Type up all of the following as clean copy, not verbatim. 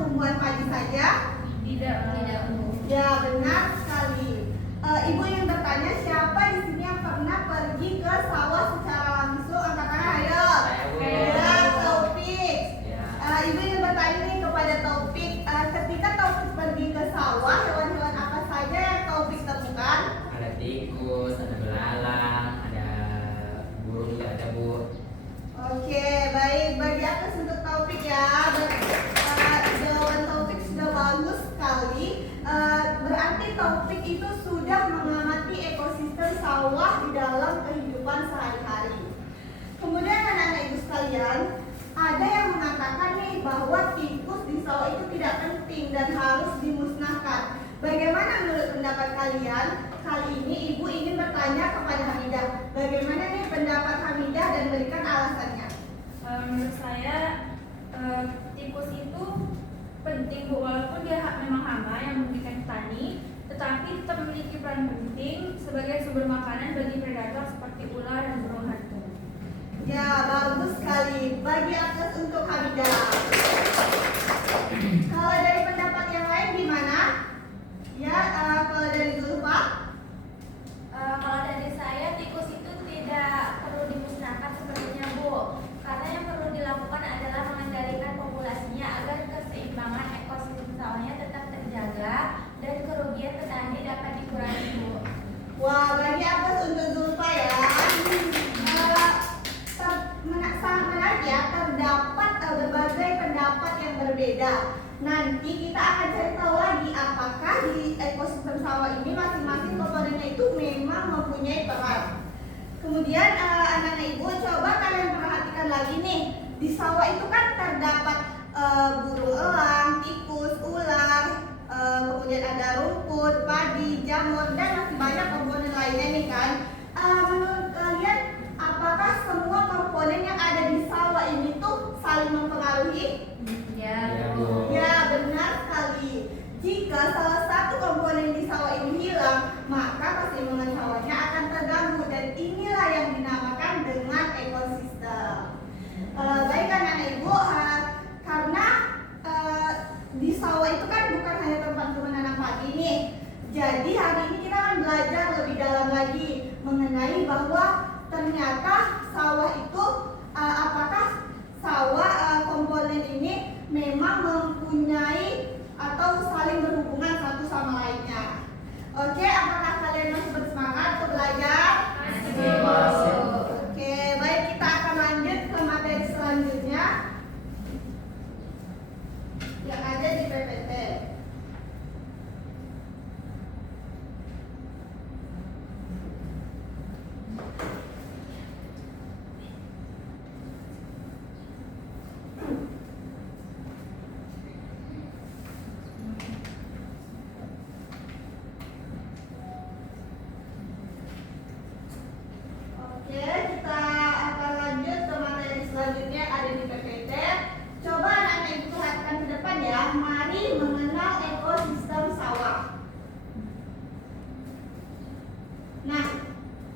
tumbuhan padi saja? Tidak, Bu. Ya, benar sekali. Ibu ingin bertanya, siapa di sini yang pernah pergi ke sawah secara langsung? Angkat tangan, ayo. Ya, Taufik. Ibu ingin bertanya nih kepada Taufik, ketika Taufik pergi ke sawah, hewan-hewan apa saja yang Taufik temukan? Ada tikus, ada belalang, ada burung juga ada, Bu. Oke, baik. Bagi atas untuk Taufik ya. Jawaban Taufik sudah bagus sekali. Berarti Taufik itu sudah mengamati ekosistem sawah di dalam kehidupan sehari-hari. Kemudian anak-anak ibu sekalian, ada yang mengatakan nih bahwa tikus di sawah itu tidak penting dan harus dimusnahkan. Bagaimana menurut pendapat kalian? Kali ini ibu ingin bertanya kepada Hamidah. Bagaimana nih pendapat Hamidah dan berikan alasannya? Menurut saya tikus itu penting, Bu, walaupun dia memang hama yang merugikan petani, tetapi tetap memiliki peran penting sebagai sumber makanan bagi predator seperti ular dan burung hantu. Ya, bagus sekali. Bagi atas untuk Hamidah. Kalau dari pendapat yang lain gimana? Ya, kalau dari Zulfa? Kalau dari saya, tikus itu tidak perlu dimusnahkan sepertinya, Bu. Karena yang perlu dilakukan adalah mengendalikan populasinya agar keseimbangan ekosistem sawahnya tetap terjaga dan kerugian petani dapat dikurangi, Bu. Wah, bagi atas untuk Zulfa ya. Sangat menarik ya, terdapat berbagai pendapat yang berbeda. Nanti kita akan cari tahu lagi apakah di ekosistem sawah ini masing-masing komponennya itu memang mempunyai peran. Kemudian anak-anak ibu coba kalian perhatikan lagi nih, di sawah itu kan terdapat burung elang, tikus, ular, kemudian ada rumput, padi, jamur, dan masih banyak komponen lainnya nih kan. Menurut kalian apakah semua komponen yang ada di sawah ini tuh saling mempengaruhi? Ya, Bu. Ya, benar sekali. Jika salah satu komponen di sawah ini hilang, maka keseimbangan sawahnya akan terganggu dan inilah yang dinamakan dengan ekosistem. Baik anak-anak ibu, karena di sawah itu kan bukan hanya tempat untuk menanam padi nih. Jadi hari ini kita akan belajar lebih dalam lagi mengenai bahwa ternyata sawah itu apakah sawah komponen ini memang mempunyai atau saling berhubungan satu sama lainnya. Oke, apakah kalian masih bersemangat untuk belajar? Masih. Oke, baik, kita akan lanjut ke materi selanjutnya yang ada di PPT. Oke, kita akan lanjut ke materi selanjutnya ada di PPT. Coba anak-anak ibu perhatikan ke depan ya. Mari mengenal ekosistem sawah. Nah,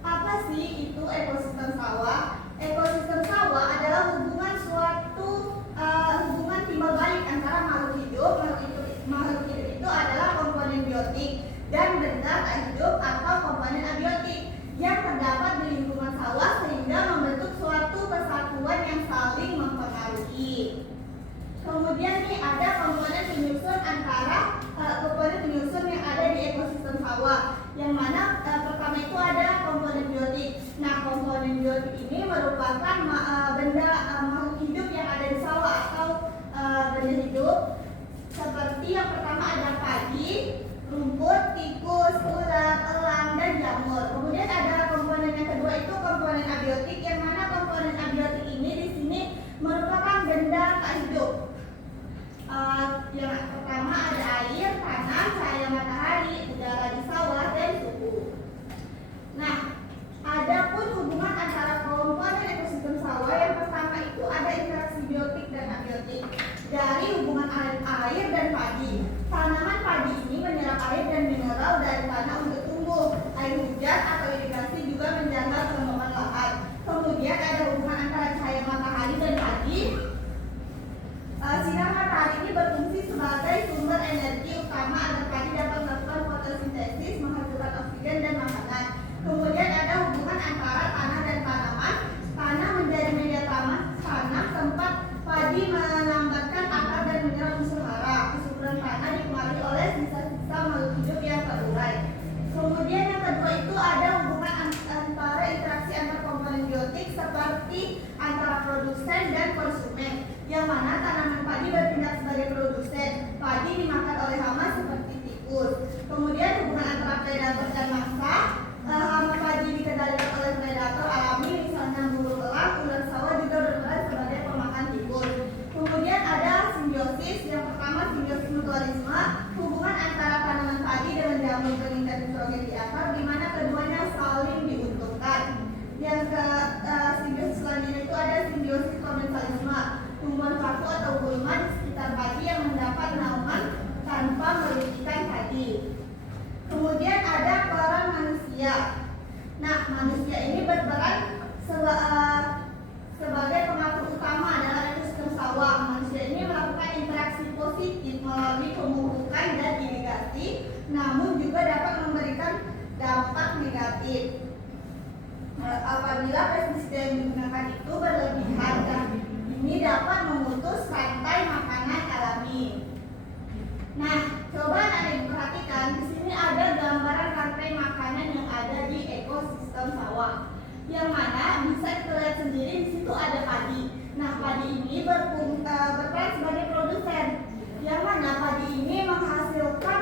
apa sih itu ekosistem sawah? Ekosistem sawah adalah hubungan hubungan timbal balik antara makhluk hidup. Makhluk hidup itu adalah komponen biotik dan benda tak hidup atau komponen abiotik yang terdapat di lingkungan sawah sehingga membentuk suatu kesatuan yang saling mempengaruhi. Kemudian nih ada komponen penyusun yang ada di ekosistem sawah, yang mana pertama itu ada komponen biotik. Nah, komponen biotik ini merupakan benda makhluk hidup yang ada di sawah atau benda hidup. Seperti yang pertama ada padi, rumput, tikus, ular, elang, dan jamur. Kemudian ada komponen yang kedua itu komponen abiotik, yang mana komponen abiotik ini di sini merupakan benda tak hidup. Yang pertama ada air, tanah, cahaya matahari, udara di sawah, dan suhu. Nah, ada pun hubungan antara komponen ekosistem sawah. Yang pertama itu ada interaksi biotik dan abiotik dari hubungan air dan padi. Tanaman padi ini menyerap air dan mineral dari tanah untuk tumbuh. Air hujan atau irigasi juga menjaga kelembapan lahan. Kemudian ada hubungan antara cahaya matahari dan padi. Sinar matahari ini berfungsi sebagai manusia ini berperan sebagai pengatur utama dalam ekosistem sawah. Manusia ini melakukan interaksi positif melalui pemupukan dan irigasi, namun juga dapat memberikan dampak negatif apabila pestisida yang digunakan itu berlebihan, dan ini dapat memutus rantai makanan alami. Nah, coba anak-anak perhatikan, di sini ada gambaran rantai makanan yang ada di ekosistem sawah, yang mana bisa kita lihat sendiri di situ ada padi. Nah, padi ini berperan sebagai produsen, yang mana padi ini menghasilkan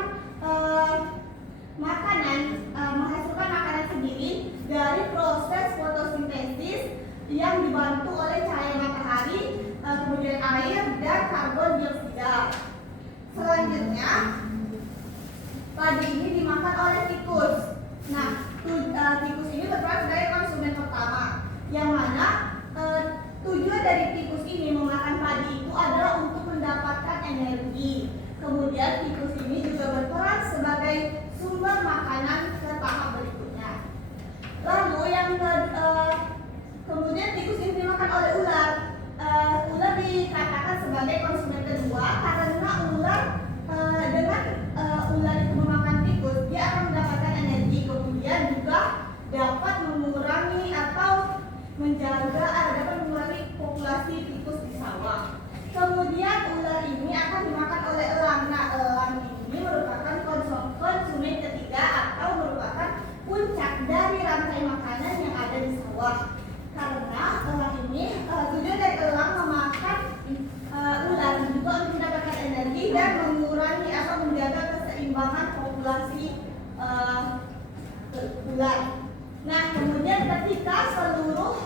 makanan sendiri dari proses fotosintesis yang dibantu oleh cahaya matahari, kemudian air dan karbon dioksida. Selanjutnya, padi ini dimakan oleh tikus. Nah, tikus ini berperan sebagai konsumen pertama, yang mana tujuan dari tikus ini memakan padi itu adalah untuk mendapatkan energi. Kemudian tikus ini juga berperan sebagai sumber makanan ke tahap berikutnya. Lalu kemudian tikus ini dimakan oleh ular. Ular dikatakan sebagai konsumen kedua karena ular dengan ular itu memakan tikus, dia akan mendapatkan energi, kemudian juga dapat mengurangi atau dapat mengurangi populasi tikus di sawah. Kemudian ular ini akan dimakan oleh elang. Nah, elang ini merupakan konsumen ketiga atau merupakan puncak dari rantai makanan yang ada di sawah. Karena elang ini tujuan dari elang memakan ular juga untuk mendapatkan energi dan mengurangi atau menjaga keseimbangan populasi ular. Nah, kemudian ketika seluruh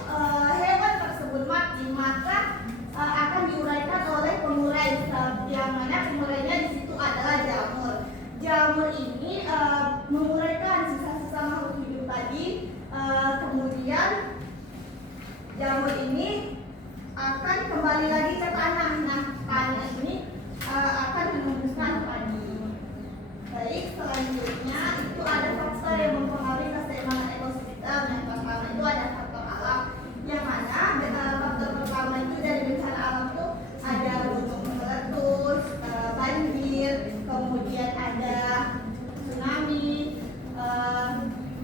hewan tersebut mati, maka akan diuraikan oleh pengurai, yang mana pengurainya di situ adalah jamur. Jamur ini menguraikan sisa-sisa makhluk hidup tadi. Kemudian jamur ini akan kembali lagi ke tanah. Nah, tanah ini akan menumbuhkan padi. Baik, selanjutnya itu ada faktor yang mempengaruhi keseimbangan ekosistem. Yang pertama itu ada faktor alam, yang mana faktor pertama itu dari bencana alam itu ada gunung meletus, banjir, kemudian ada tsunami,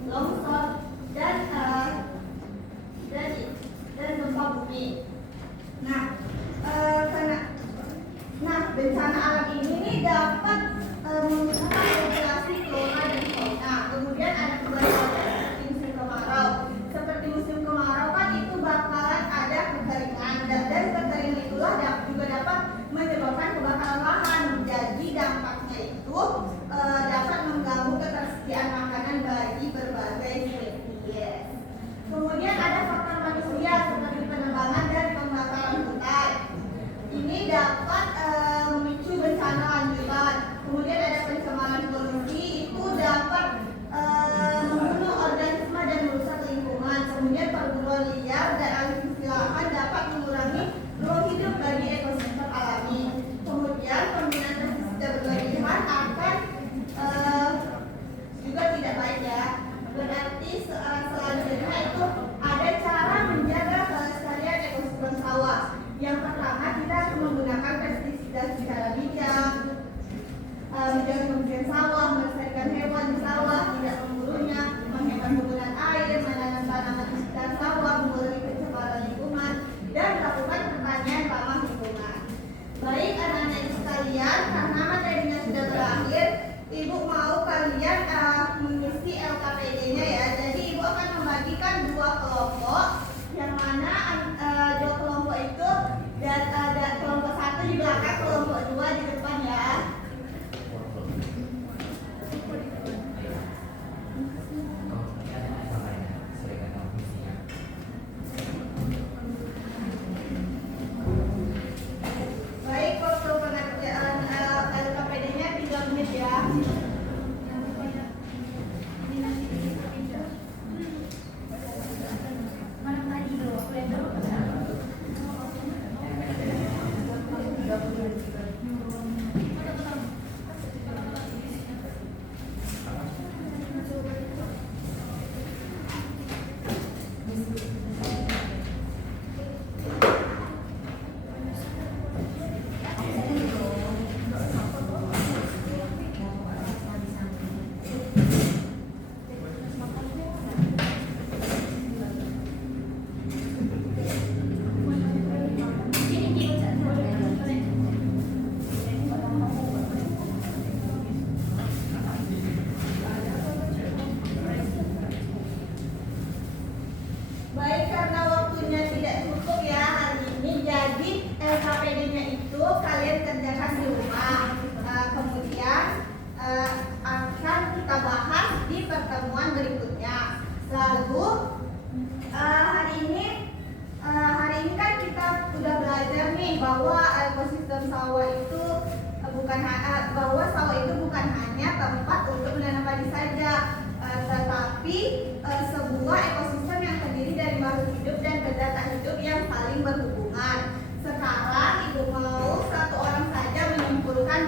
longsor, dan gempa bumi. Nah, bencana alam ini dapat memusnahkan populasi flora dan fauna. Kemudian ada perubahan seperti musim kemarau. Seperti musim kemarau kan itu bakalan ada kekeringan, dan kekeringan itulah juga dapat menyebabkan kebakaran lahan. Jadi dampaknya itu dapat mengganggu ketersediaan makanan bagi berbagai spesies. Kemudian ada faktor manusia seperti penebangan dan pembakaran hutan. Ini dapat memicu bencana lanjutan. Kemudian ada pencemaran polusi, itu dapat membunuh organisme dan merusak lingkungan. Kemudian perburuan liar dan alih fungsi lahan dapat mengurangi ruang hidup bagi ekosistem alami. Kemudian penggunaan pestisida berlebihan akan juga tidak baik ya. Berarti selanjutnya itu ada cara menjaga kelestarian ekosistem sawah. Yang pertama, kita harus menggunakan pestisida secara bijak, menjaga kebersihan sawah, melestarikan hewan di sawah, tidak memburunya, menghemat penggunaan air, menanam tanaman di sekitar sawah, mengurangi pencemaran lingkungan, dan melakukan pertanian ramah lingkungan. Baik anak-anak sekalian, karena materinya sudah berakhir, Ibu mau kalian mengisi LKPD-nya ya. Jadi Ibu akan membagikan dua kelompok, yang mana dua kelompok itu dan ada kelompok satu di belakang, kelompok dua di depan ya.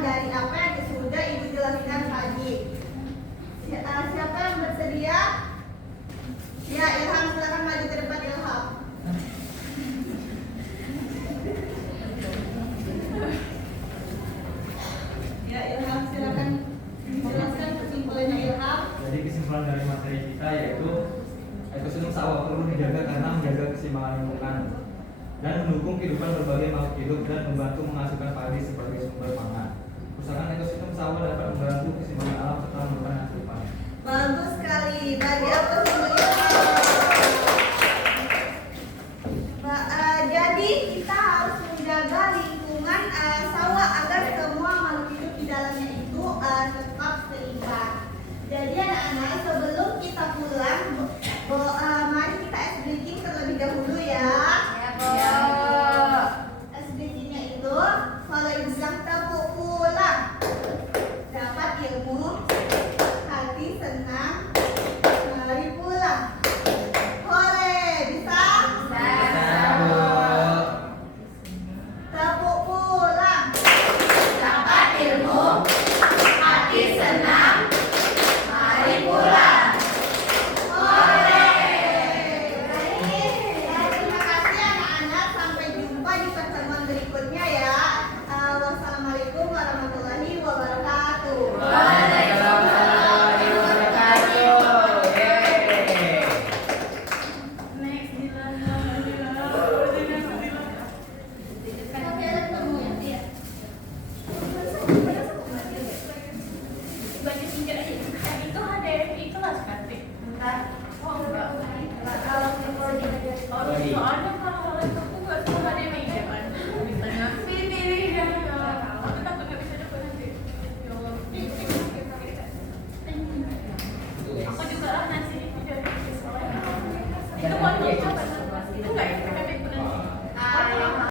dari apa yang sudah Ibu jelaskan tadi. Siapa yang bersedia? Ya, Ilham, silakan maju ke depan, Ilham. Ya, Ilham, silakan jelaskan kesimpulannya, Ilham. Jadi kesimpulan dari materi kita yaitu ekosistem sawah perlu dijaga karena menjaga keseimbangan lingkungan dan mendukung kehidupan berbagai makhluk hidup dan membantu menghasilkan padi sebagai sumber pangan. Kerusakan ekosistem sawah dapat mengganggu keseimbangan alam serta menyebabkan asupan. Bagus sekali. Bagi apa untuk Ilham? Jadi kita harus menjaga lingkungan sawah agar semua makhluk hidup di dalamnya itu tetap seimbang. Jadi anak-anak, sebelum kita pulang, mari kita ice breaking terlebih dahulu ya. Ice breaking-nya itu kalau Ibu bilang tepuk pulang, dapat ilmu, hati senang, mari pulang. Hore, bisa? Tepuk pulang, dapat ilmu, hati senang, mari pulang. Hore. Baik. Terima kasih anak-anak. Sampai jumpa di pertemuan berikutnya ya. Wassalamualaikum warahmatullahi wabarakatuh. Waalaikumsalam warahmatullahi wabarakatuh. Yeay. Next, Dilan. Tapi ada ketemu ya? Iya. Bagi singkat aja. Itu HDMI kelas kan, Tik? Bentar. Oh enggak. Kalau recording aja. Oh, soalnya kalau laptop tuh nggak semua HDMI ya kan? Misalnya pilih ya. Aku takut nggak bisa dapat nanti. Ya Allah. Aku juga lah nasi. Itu mau coba. Itu nggak ya?